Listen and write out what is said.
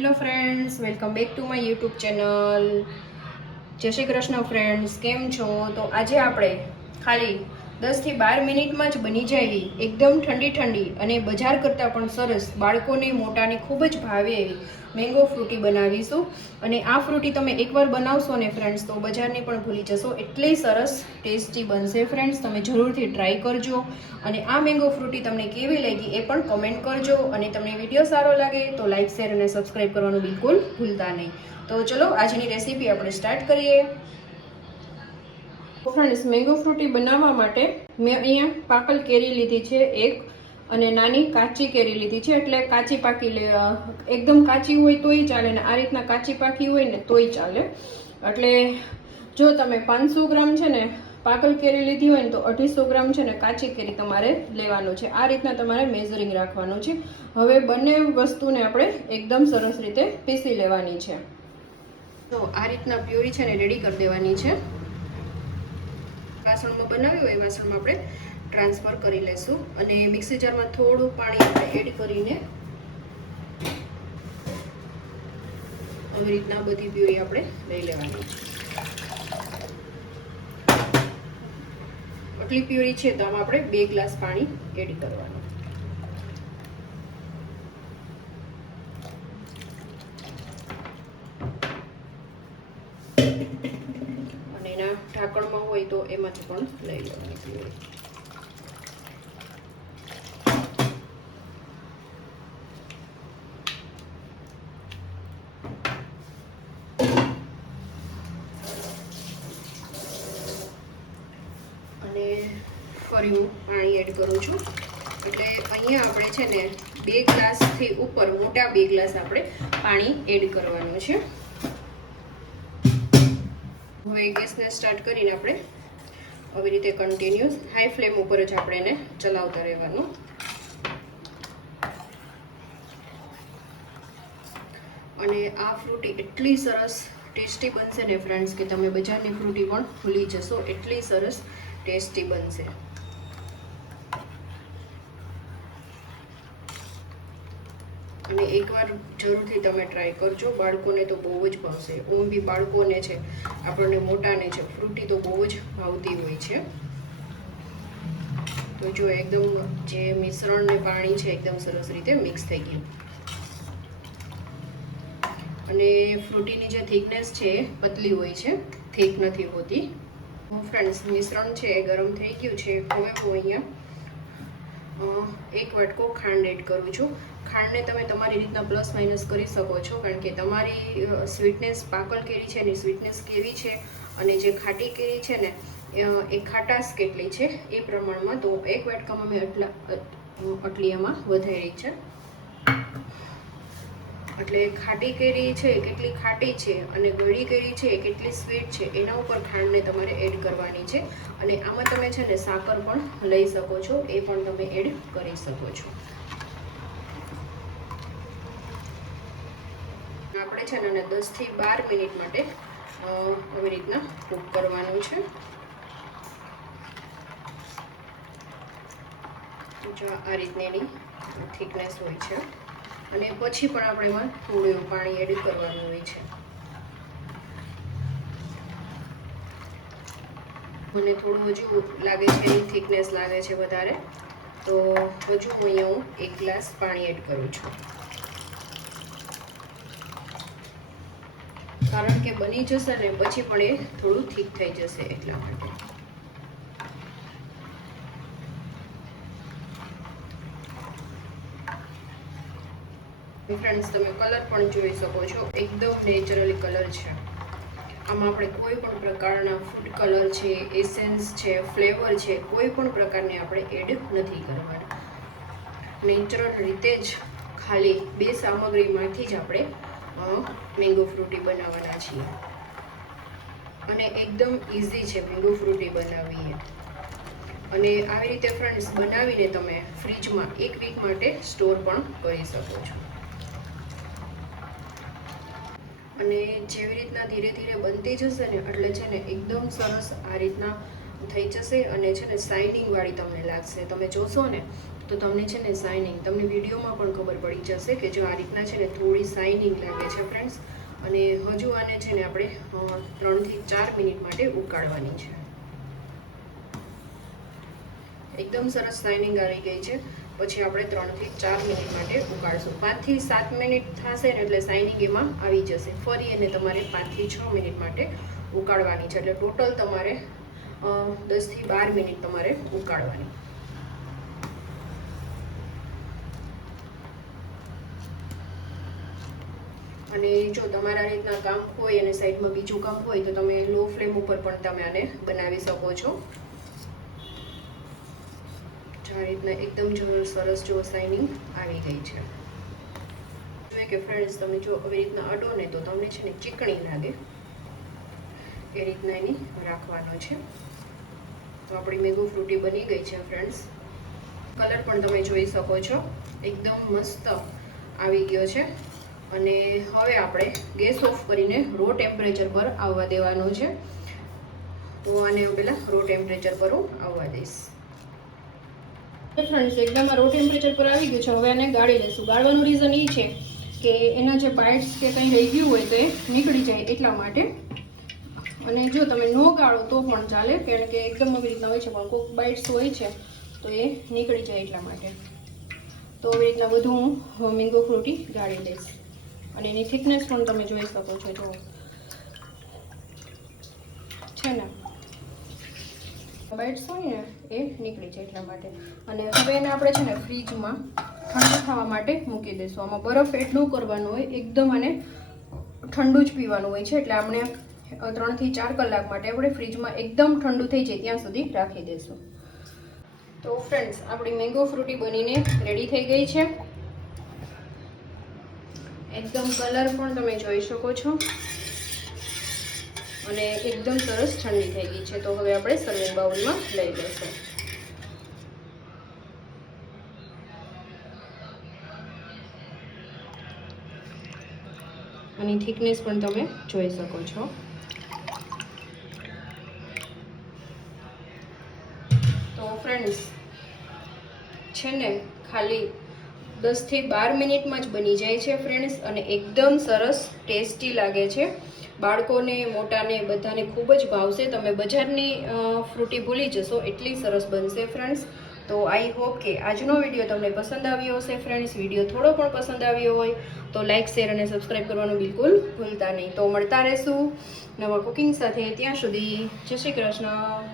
Hello friends, welcome back to my YouTube channel. જય Shri Krishna friends, કેમ છો? તો આજે આપણે ખાલી 10 થી 12 મિનિટમાં જ બની જાય એકદમ ઠંડી ઠંડી અને બજાર કરતાં પણ સરસ બાળકોને મોટાને ખૂબ જ ભાવે એવી મેંગો ફ્રૂટી બનાવીશું. અને આ ફ્રૂટી તમે એકવાર બનાવશો ને ફ્રેન્ડ્સ તો બજારની પણ ભૂલી જશો, એટલી સરસ ટેસ્ટી બનશે. ફ્રેન્ડ્સ, તમે જરૂરથી ટ્રાય કરજો અને આ મેંગો ફ્રૂટી તમને કેવી લાગી એ પણ કમેન્ટ કરજો. અને તમને વિડીયો સારો લાગે તો લાઇક, શેર અને સબસ્ક્રાઈબ કરવાનું બિલકુલ ભૂલતા નહીં. તો ચલો આજની રેસીપી આપણે સ્ટાર્ટ કરીએ. ફ્રેન્ડ્સ, મેંગો ફ્રૂટી બનાવવા માટે મેં અહીંયા પાકલ કેરી લીધી છે એક, અને નાની કાચી કેરી લીધી છે. એટલે કાચી પાકી એકદમ કાચી હોય તોય ચાલે ને આ રીતના કાચી પાકી હોય ને તોય ચાલે. એટલે જો તમે 500 ગ્રામ છે ને પાકલ કેરી લીધી હોય ને તો 250 ગ્રામ છે ને કાચી કેરી તમારે લેવાનું છે. આ રીતના તમારે મેઝરિંગ રાખવાનું છે. હવે બંને વસ્તુને આપણે એકદમ સરસ રીતે પીસી લેવાની છે. તો આ રીતના પ્યુરી છે ને રેડી કરી દેવાની છે. વાસણમાં બનાવ્યું હોય એ વાસણમાં આપણે ટ્રાન્સફર કરી લેશું અને મિક્સર જારમાં થોડું પાણી આપણે એડ કરીને આવી રીતના બધી પ્યુરી આપણે લઈ લેવાની છે. આટલી પ્યુરી છે તો આમાં આપણે 2 ગ્લાસ પાણી એડ કરવાનું. અને એના ઢાંકણમાં હોય તો એમાંથી પણ લઈ લેવાની પ્યુરી. અને ફરી હું પાણી એડ કરું છું. એટલે અહીંયા આપણે છે ને 2 ગ્લાસથી ઉપર મોટા 2 ગ્લાસ આપણે પાણી એડ કરવાનું છે. હવે ગેસને સ્ટાર્ટ કરીને આપણે આવી રીતે કન્ટિન્યુઅસ હાઈ ફ્લેમ ઉપર જ આપણે એને ચલાવતા રહેવાનું. અને આ ફ્રૂટી એટલી સરસ ટેસ્ટી બનશે ને ફ્રેન્ડ્સ કે તમે બજારની ફ્રૂટી પણ ભૂલી જશો, એટલી સરસ ટેસ્ટી બનશે. અને એકવાર જરૂરથી તમે ટ્રાય કરજો. બાળકોને તો બહુ જ ભાવશે. હું બી બાળકોને છે, આપણને મોટાને છે, ફ્રૂટી તો બહુ જ ભાવતી હોય છે. તો જો એકદમ જે મિશ્રણ ને પાણી છે એકદમ સરસ રીતે મિક્સ થઈ ગયું. અને ફ્રૂટીની જે થિકનેસ છે એ પતલી હોય છે, થીક નથી હોતી. ફ્રેન્ડ્સ, મિશ્રણ છે એ ગરમ થઈ ગયું છે. હવે હું અહીંયા 1 વાટકો ખાંડ એડ કરું છું. ખાંડને તમે તમારી રીતના પ્લસ માઇનસ કરી શકો છો, કારણ કે તમારી સ્વીટનેસ, પાકલ કેરી છે એની સ્વીટનેસ કેવી છે અને જે ખાટી કેરી છે ને એ ખાટાશ કેટલી છે એ પ્રમાણમાં. તો 1 વાટકામાં મેં આટલી એમાં વધારી છે. એટલે ખાટી કેરી છે કેટલી ખાટી છે અને ગળી કેરી છે કેટલી સ્વીટ છે એના ઉપર ખાંડને તમારે એડ કરવાની છે. અને આમાં તમે છે ને સાકર પણ લઈ શકો છો, એ પણ તમે એડ કરી શકો છો. આપણે છે ને 10 થી 12 મિનિટ માટે આવી રીતના કૂક કરવાનું છે. જો આ રીતની એની થિકનેસ હોય છે. અને પછી પણ આપણે એમાં થોડું એવું પાણી એડ કરવાનું હોય છે. મને થોડું હજુ લાગે છે, એની થિકનેસ લાગે છે વધારે, તો હજુ અહીંયા હું 1 ગ્લાસ પાણી એડ કરું છું. કારણ કે બની જશે ને પછી પણ એ થોડું થીક થઈ જશે એટલા માટે. ફ્રેન્ડ્સ, તમે કલર પણ જોઈ શકો છો, એકદમ નેચરલી કલર છે. આમાં આપણે કોઈ પણ પ્રકારના ફૂડ કલર છે, એસેન્સ છે, ફ્લેવર છે, કોઈ પણ પ્રકારની આપણે એડ નથી કરવાના. નેચરલ રીતે જ ખાલી 2 સામગ્રીમાંથી જ આપણે મેંગો ફ્રૂટી બનાવવાના છીએ. અને એકદમ ઇઝી છે મેંગો ફ્રૂટી બનાવવી. અને આવી રીતે ફ્રેન્ડ્સ બનાવીને તમે ફ્રીજમાં 1 વીક માટે સ્ટોર પણ કરી શકો છો. અને જેવી રીતના ધીરે ધીરે બનતી જશે ને એટલે છે ને એકદમ સરસ આ રીતના થઈ જશે અને છે ને શાઇનિંગ વાળી તમને લાગશે. તમે જોશો ને તો તમને છે ને શાઇનિંગ, તમને વિડીયોમાં પણ ખબર પડી જશે કે જો આ રીતના છે ને થોડી શાઇનિંગ લાગે છે ફ્રેન્ડ્સ. અને હજુ આને છે ને આપણે 3 થી 4 મિનિટ માટે ઉકાળવાની છે. એકદમ સરસ શાઇનિંગ આવી ગઈ છે. પછી આપણે 3 થી 4 મિનિટ માટે ઉકાળશું. 5 થી 7 મિનિટ થશે ને એટલે શાઇનિંગ એમાં આવી જશે. ફરી એને તમારે 5 થી 6 મિનિટ માટે ઉકાળવાની છે. એટલે ટોટલ તમારે 10 થી 12 મિનિટ તમારે ઉકાળવાની. અને જો તમારા રીતના કામ હોય અને સાઈડમાં બીજું કામ હોય તો તમે લો ફ્લેમ ઉપર પણ તમે આને બનાવી શકો છો. આ રીતના એકદમ સરસ જો શાઇનિંગ આવી ગઈ છે. કે ફ્રેન્ડ્સ તમે જો આવી રીતના અડો ને તો તમને છે ને ચીકણી લાગે, એ રીતના એની રાખવાનો છે. તો આપણી મેંગો ફ્રૂટી બની ગઈ છે ફ્રેન્ડ્સ. કલર પણ તમે જોઈ શકો છો, એકદમ મસ્ત આવી ગયો છે. અને હવે આપણે ગેસ ઓફ કરીને રો ટેમ્પરેચર પર આવવા દેવાનું છે. તો આને પહેલાં રો ટેમ્પરેચર પર હું આવવા દઈશ. ફ્રેન્ડ્સ એકદમ રો ટેમ્પરેચર પર આવી ગયું છે. હવે આને ગાળી લઈશું. ગાળવાનું રીઝન એ છે કે એના જે બાઇટ્સ કે કંઈ રહી ગયું હોય તો એ નીકળી જાય એટલા માટે. અને જો તમે ન ગાળો તો પણ ચાલે, કારણ કે એકદમ આવી રીતના હોય છે, પણ કોઈક બાઇટ્સ હોય છે તો એ નીકળી જાય એટલા માટે. તો આવી રીતના બધું હું મેંગો ફ્રૂટી ગાળી લઈશ. અને એની થિકનેસ પણ તમે જોઈ શકો છો. જો છે ને બાઇટ્સ હોય ને એ નીકળી જાય એટલા માટે. અને હવે એને આપણે છે ને ફ્રીજમાં ઠંડુ થવા માટે મૂકી દઈશું. આમાં બરફ એડ ન કરવાનો હોય, એકદમ આને ઠંડુ જ પીવાનું હોય છે. એટલે આપણે 3 થી 4 કલાક માટે આપણે ફ્રીજમાં એકદમ ઠંડુ થઈ જાય ત્યાં સુધી રાખી દઈશું. તો ફ્રેન્ડ્સ આપણી મેંગો ફ્રૂટી બનીને રેડી થઈ ગઈ છે. એકદમ કલર પણ તમે જોઈ શકો છો અને એકદમ સરસ ઠંડી થઈ ગઈ છે. તો હવે આપણે સર્વિંગ બાઉલમાં લઈ લઈશું. આની થિકનેસ પણ તમે જોઈ શકો છો. તો ફ્રેન્ડ્સ છે ને ખાલી 10 થી 12 મિનિટમાં જ બની જાય છે ફ્રેન્ડ્સ. અને એકદમ સરસ ટેસ્ટી લાગે છે. બાળકોને મોટાને બધાને ખૂબ જ ભાવશે. તમે બજારની ફ્રૂટી ભૂલી જશો એટલી સરસ બનશે ફ્રેન્ડ્સ. તો આઈ હોપ કે આજનો વિડીયો તમને પસંદ આવ્યો હશે ફ્રેન્ડ્સ. વિડીયો થોડો પણ પસંદ આવ્યો હોય તો લાઇક, શેર અને સબસ્ક્રાઈબ કરવાનું બિલકુલ ભૂલતા નહીં. તો મળતા રહેશું નવા કુકિંગ સાથે. ત્યાં સુધી જય શ્રી કૃષ્ણ.